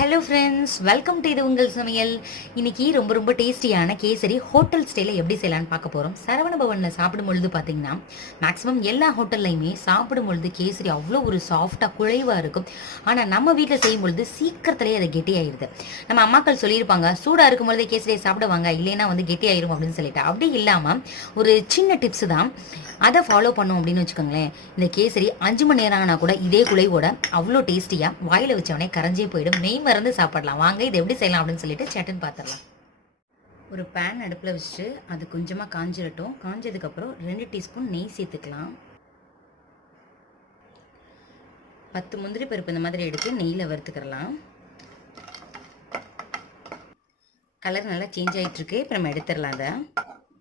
Hello friends, welcome to இது உங்கள் சமையல். இன்னைக்கு ரொம்ப ரொம்ப டேஸ்டியான கேசரி ஹோட்டல் ஸ்டைலில் எப்படி செய்யலான்னு பார்க்க போகிறோம். சரவண பவனில் சாப்பிடும் பொழுது பார்த்தீங்கன்னா மேக்ஸிமம் எல்லா ஹோட்டல்லையுமே சாப்பிடும் பொழுது கேசரி அவ்வளோ ஒரு சாஃப்டாக குழைவாக இருக்கும். ஆனால் நம்ம வீட்டில் செய்யும் பொழுது சீக்கிரத்திலேயே அதை கெட்டியாயிருது. நம்ம அம்மாக்கள் சொல்லியிருப்பாங்க, சூடாக இருக்கும் பொழுதே கேசரியை சாப்பிடுவாங்க, இல்லைன்னா வந்து கெட்டியாயிரும் அப்படின்னு சொல்லிட்டு. அப்படி இல்லாமல் ஒரு சின்ன டிப்ஸ் தான், அதை ஃபாலோ பண்ணோம் அப்படின்னு வச்சுக்கோங்களேன். இந்த கேசரி 5 மணி நேரம் ஆனால் கூட இதே குழைவோட அவ்வளோ டேஸ்டியாக வாயில் வச்சவனே கரைஞ்சே போயிடும். மெய் மறந்து சாப்பிடலாம். வாங்க இது எப்படி செய்யலாம் அப்படின்னு சொல்லிட்டு சட்டுன்னு பார்த்துடலாம். ஒரு பேன் அடுப்பில் வச்சுட்டு அது கொஞ்சமாக காஞ்சிடட்டும். காஞ்சதுக்கப்புறம் 2 டீஸ்பூன் நெய் சேர்த்துக்கலாம். 10 முந்திரி பருப்பு இந்த மாதிரி எடுத்து நெய்யில் வறுத்துக்கிறலாம். கலர் நல்லா சேஞ்ச் ஆகிட்டுருக்கு. இப்போ நம்ம எடுத்துடலாம். அதை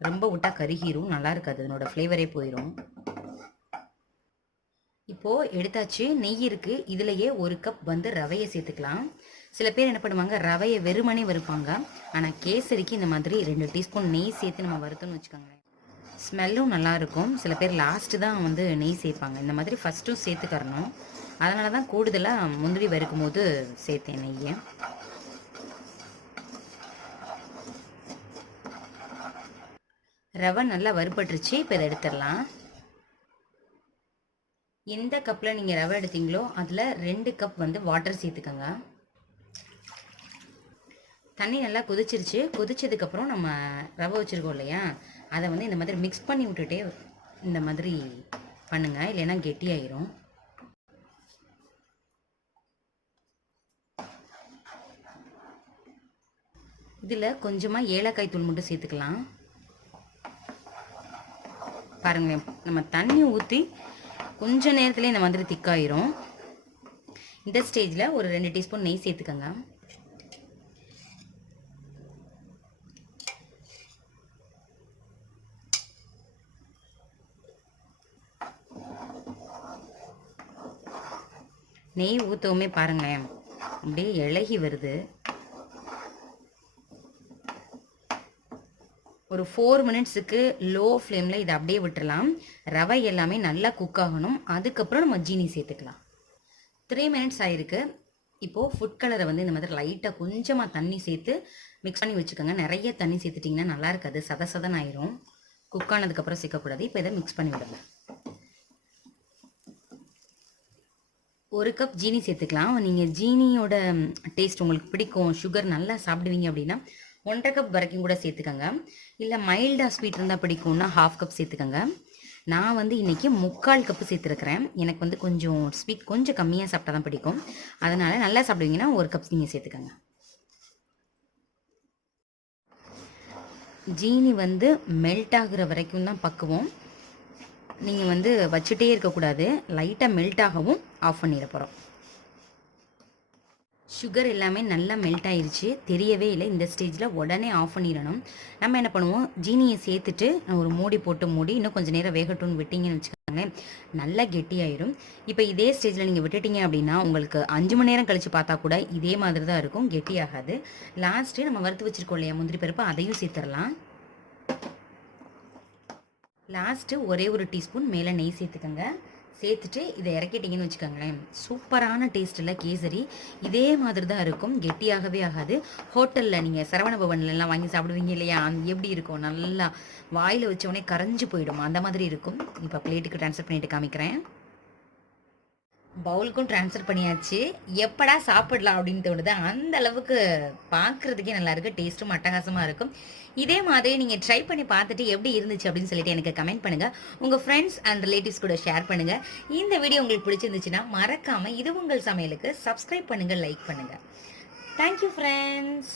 ரொம்ப விட்டால் கருகிரும், நல்லா இருக்காது, அதனோட ஃப்ளேவரே போயிடும். இப்போது எடுத்தாச்சு. நெய் இருக்குது, இதுலையே 1 கப் வந்து ரவையை சேர்த்துக்கலாம். சில பேர் என்ன பண்ணுவாங்க, ரவையை வெறுமனே வறுப்பாங்க. ஆனால் கேசரிக்கு இந்த மாதிரி 2 டீஸ்பூன் நெய் சேர்த்து நம்ம வறுத்தோன்னு வச்சுக்கோங்களேன், ஸ்மெல்லும் நல்லாயிருக்கும். சில பேர் லாஸ்ட்டு தான் வந்து நெய் சேர்ப்பாங்க. இந்த மாதிரி ஃபஸ்ட்டும் சேர்த்துக்கறணும். அதனால தான் கூடுதலாக முந்திரி வறுக்கும் போது சேர்த்தேன் நெய்யை. ரவை நல்லா வறுபட்டுருச்சு. இப்போ இதை எடுத்துடலாம். எந்த கப்பில் நீங்கள் ரவை எடுத்தீங்களோ அதில் 2 கப் வந்து வாட்டர் சேர்த்துக்கோங்க. தண்ணி நல்லா கொதிச்சிருச்சு. கொதிச்சதுக்கப்புறம் நம்ம ரவை வச்சுருக்கோம் இல்லையா, அதை வந்து இந்த மாதிரி மிக்ஸ் பண்ணி விட்டுட்டே இந்த மாதிரி பண்ணுங்கள், இல்லைன்னா கெட்டியாயிரும். இதில் கொஞ்சமாக ஏலக்காய் தூள் மட்டும் சேர்த்துக்கலாம். பாருங்களேன், நம்ம தண்ணி ஊற்றி கொஞ்ச நேரத்துலேயே இந்த மாதிரி திக்காயிரும். இந்த ஸ்டேஜில் ஒரு 2 டீஸ்பூன் நெய் சேர்த்துக்கோங்க. நெய் ஊற்றவுமே பாருங்களேன் அப்படியே இலகி வருது. ஒரு 4 மினிட்ஸுக்கு லோ ஃப்ளேமில் இதை அப்படியே விட்டுடலாம். ரவை எல்லாமே நல்லா குக் ஆகணும். அதுக்கப்புறம் நம்ம ஜீனி சேர்த்துக்கலாம். 3 மினிட்ஸ் ஆகிருக்கு. இப்போது ஃபுட் கலரை வந்து இந்த மாதிரி லைட்டாக கொஞ்சமாக தண்ணி சேர்த்து மிக்ஸ் பண்ணி வச்சுக்கோங்க. நிறைய தண்ணி சேர்த்துட்டிங்கன்னா நல்லா இருக்காது, சதசதன் ஆயிரும். குக் ஆனதுக்கப்புறம் சேர்க்கக்கூடாது. இப்போ இதை மிக்ஸ் பண்ணி விடுங்க. 1 கப் ஜீனி சேர்த்துக்கலாம். நீங்கள் ஜீனியோட டேஸ்ட் உங்களுக்கு பிடிக்கும், சுகர் நல்லா சாப்பிடுவீங்க அப்படின்னா 1.5 கப் வரைக்கும் கூட சேர்த்துக்கோங்க. இல்லை மைல்டாக ஸ்வீட் இருந்தால் பிடிக்கும்னா 1/2 கப் சேர்த்துக்கோங்க. நான் வந்து இன்றைக்கி 3/4 கப்பு சேர்த்துருக்கிறேன். எனக்கு வந்து கொஞ்சம் ஸ்வீட் கொஞ்சம் கம்மியாக சாப்பிட்டா தான் பிடிக்கும். அதனால் நல்லா சாப்பிடுவீங்கன்னா 1 கப் நீங்கள் சேர்த்துக்கோங்க. ஜீனி வந்து மெல்ட் ஆகுற வரைக்கும் தான் பக்குவோம். நீங்கள் வந்து வச்சுட்டே இருக்கக்கூடாது. லைட்டாக மெல்ட் ஆகவும் ஆஃப் பண்ணிட போகிறோம். சுகர் எல்லாமே நல்லா மெல்ட் ஆயிடுச்சு, தெரியவே இல்லை. இந்த ஸ்டேஜில் உடனே ஆஃப் பண்ணிடணும். நம்ம என்ன பண்ணுவோம், ஜீனியை சேர்த்துட்டு ஒரு மூடி போட்டு மூடி இன்னும் கொஞ்சம் நேரம் வேகட்டும்னு விட்டிங்கன்னு வச்சுக்கோங்களேன், நல்லா கெட்டியாயிரும். இப்போ இதே ஸ்டேஜில் நீங்கள் விட்டுட்டீங்க அப்படின்னா உங்களுக்கு 5 மணி நேரம் கழித்து பார்த்தா கூட இதே மாதிரி தான் இருக்கும், கெட்டியாகாது. லாஸ்ட்டு நம்ம வறுத்து வச்சுருக்கோம் இல்லையா முந்திரி பருப்பு, அதையும் சேர்த்துடலாம். லாஸ்ட்டு ஒரே 1 டீஸ்பூன் மேலே நெய் சேர்த்துக்கோங்க. சேர்த்துட்டு இதை இறக்கிட்டிங்கன்னு வச்சுக்கோங்களேன், சூப்பரான டேஸ்ட்டில் கேசரி இதே மாதிரி தான் இருக்கும், கெட்டியாகவே ஆகாது. ஹோட்டலில் நீங்கள் சரவண பவன்லாம் வாங்கி சாப்பிடுவீங்க இல்லையா, எப்படி இருக்கும், நல்லா வாயில் வச்சோடனே கரைஞ்சி போயிடும், அந்த மாதிரி இருக்கும். இப்போ பிளேட்டுக்கு ட்ரான்ஸ்ஃபர் பண்ணிவிட்டு காமிக்கிறேன். பவுலுக்கும் ட்ரான்ஸ்ஃபர் பண்ணியாச்சு. எப்படா சாப்பிடலாம் அப்படின்னு தோணுது. அந்த அளவுக்கு பார்க்குறதுக்கே நல்லாயிருக்கு, டேஸ்ட்டும் அட்டகாசமாக இருக்கும். இதே மாதிரி நீங்கள் ட்ரை பண்ணி பார்த்துட்டு எப்படி இருந்துச்சு அப்படின்னு சொல்லிட்டு எனக்கு கமெண்ட் பண்ணுங்கள். உங்கள் ஃப்ரெண்ட்ஸ் அண்ட் ரிலேட்டிவ்ஸ் கூட ஷேர் பண்ணுங்கள். இந்த வீடியோ உங்களுக்கு பிடிச்சிருந்துச்சுன்னா மறக்காமல் இது உங்கள் சமையலுக்கு சப்ஸ்கிரைப் பண்ணுங்கள், லைக் பண்ணுங்கள். Thank you friends.